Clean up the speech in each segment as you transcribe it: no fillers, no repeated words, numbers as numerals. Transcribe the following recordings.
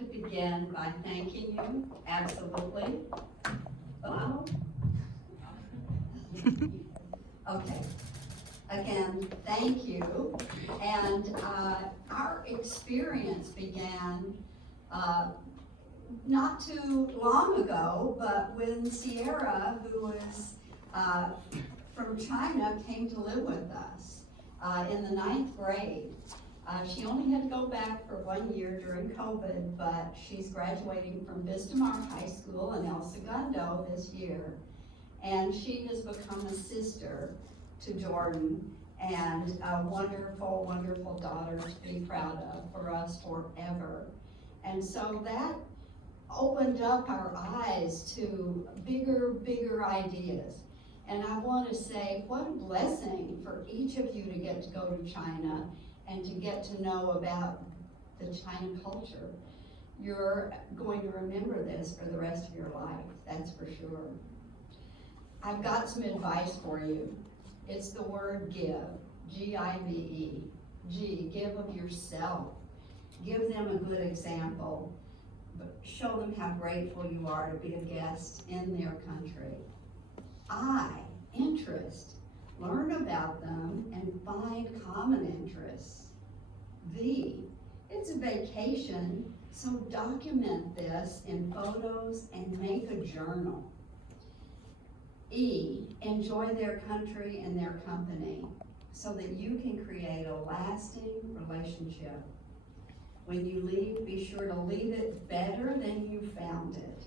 to begin by thanking you, absolutely. Hello? Okay. Again, thank you. And our experience began not too long ago, but when Sierra, who was from China, came to live with us in the 9th grade. She only had to go back for 1 year during COVID, but she's graduating from Vistamar High School in El Segundo this year. And she has become a sister to Jordan and a wonderful, wonderful daughter to be proud of for us forever. And so that opened up our eyes to bigger ideas. And I want to say, what a blessing for each of you to get to go to China and to get to know about the China culture. You're going to remember this for the rest of your life, that's for sure. I've got some advice for you. It's the word give, G-I-V-E. G, give of yourself. Give them a good example. Show them how grateful you are to be a guest in their country. I, interest. Learn about them and find common interests. V, it's a vacation, so document this in photos and make a journal. E, enjoy their country and their company so that you can create a lasting relationship. When you leave, be sure to leave it better than you found it.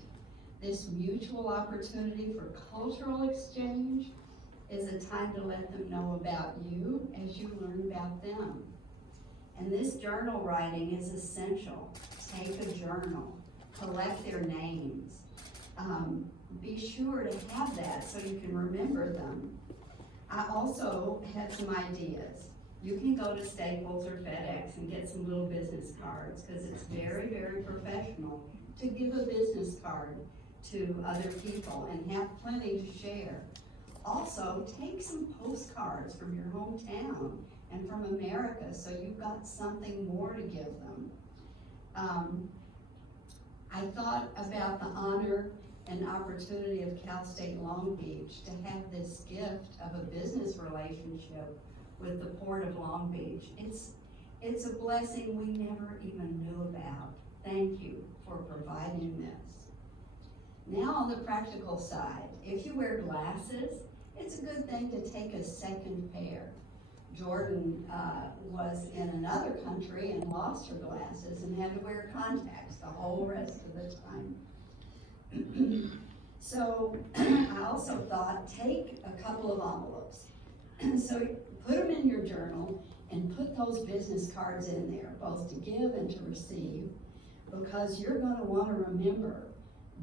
This mutual opportunity for cultural exchange is a time to let them know about you as you learn about them. And this journal writing is essential. Take a journal, collect their names. Be sure to have that so you can remember them. I also had some ideas. You can go to Staples or FedEx and get some little business cards because it's very, very professional to give a business card to other people and have plenty to share. Also, take some postcards from your hometown and from America so you've got something more to give them. I thought about the honor and opportunity of Cal State Long Beach to have this gift of a business relationship with the Port of Long Beach. It's a blessing we never even knew about. Thank you for providing this. Now on the practical side, if you wear glasses, it's a good thing to take a second pair. Jordan was in another country and lost her glasses and had to wear contacts the whole rest of the time. So I also thought, take a couple of envelopes. So put them in your journal and put those business cards in there, both to give and to receive, because you're going to want to remember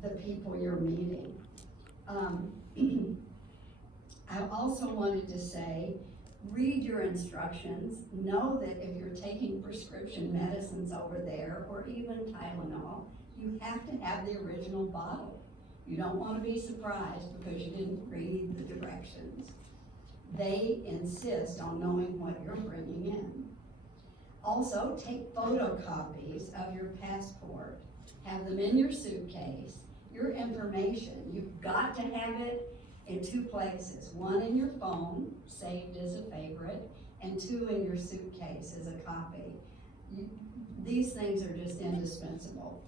the people you're meeting. I also wanted to say, read your instructions. Know that if you're taking prescription medicines over there, or even Tylenol, you have to have the original bottle. You don't want to be surprised because you didn't read the directions. They insist on knowing what you're bringing in. Also, take photocopies of your passport. Have them in your suitcase. Your information, you've got to have it in two places. One in your phone, saved as a favorite, and two in your suitcase as a copy. These things are just indispensable.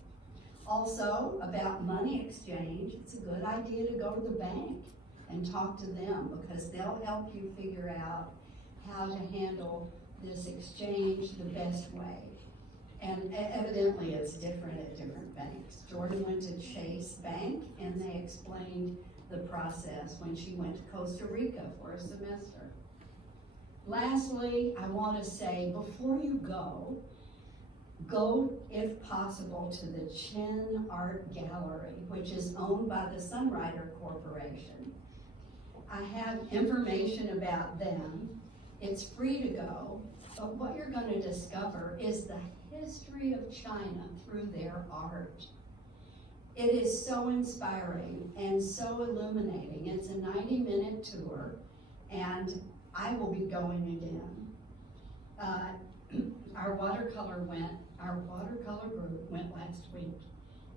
Also, about money exchange, it's a good idea to go to the bank and talk to them because they'll help you figure out how to handle this exchange the best way. And evidently it's different at different banks. Jordan went to Chase Bank and they explained the process when she went to Costa Rica for a semester. Lastly, I want to say before you go if possible to the Chin Art Gallery, which is owned by the Sunrider Corporation. I have information about them. It's free to go, but what you're going to discover is the history of China through their art. It is so inspiring and so illuminating. It's a 90-minute tour, and I will be going again. Our watercolor group went last last week.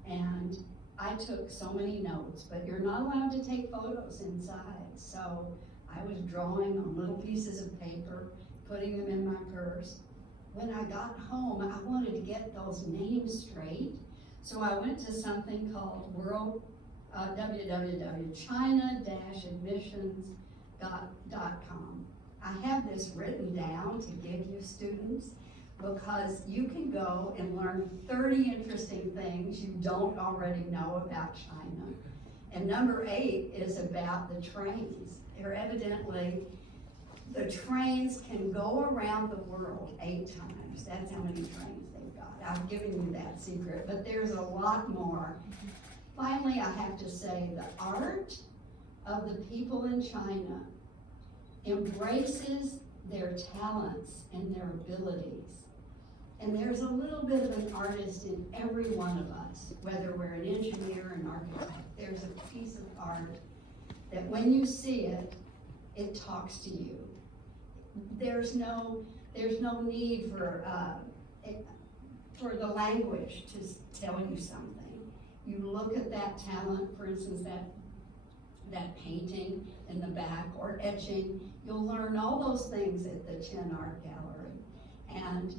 And I took so many notes, but you're not allowed to take photos inside. So I was drawing on little pieces of paper, putting them in my purse. When I got home, I wanted to get those names straight. So I went to something called www.china-admissions.com. I have this written down to give you students because you can go and learn 30 interesting things you don't already know about China. And number 8 is about the trains. They're evidently, the trains can go around the world 8 times. That's how many trains they've got. I've given you that secret, but there's a lot more. Finally, I have to say the art of the people in China embraces their talents and their abilities. And there's a little bit of an artist in every one of us, whether we're an engineer, an architect. There's a piece of art that when you see it, it talks to you. There's no need for the language to tell you something. You look at that talent, for instance, that painting in the back or etching, you'll learn all those things at the Chin Art Gallery. And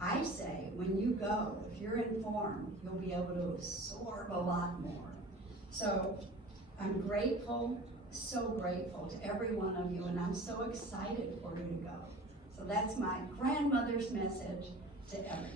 I say, when you go, if you're informed, you'll be able to absorb a lot more. So I'm grateful, so grateful to every one of you, and I'm so excited for you to go. So that's my grandmother's message to everyone.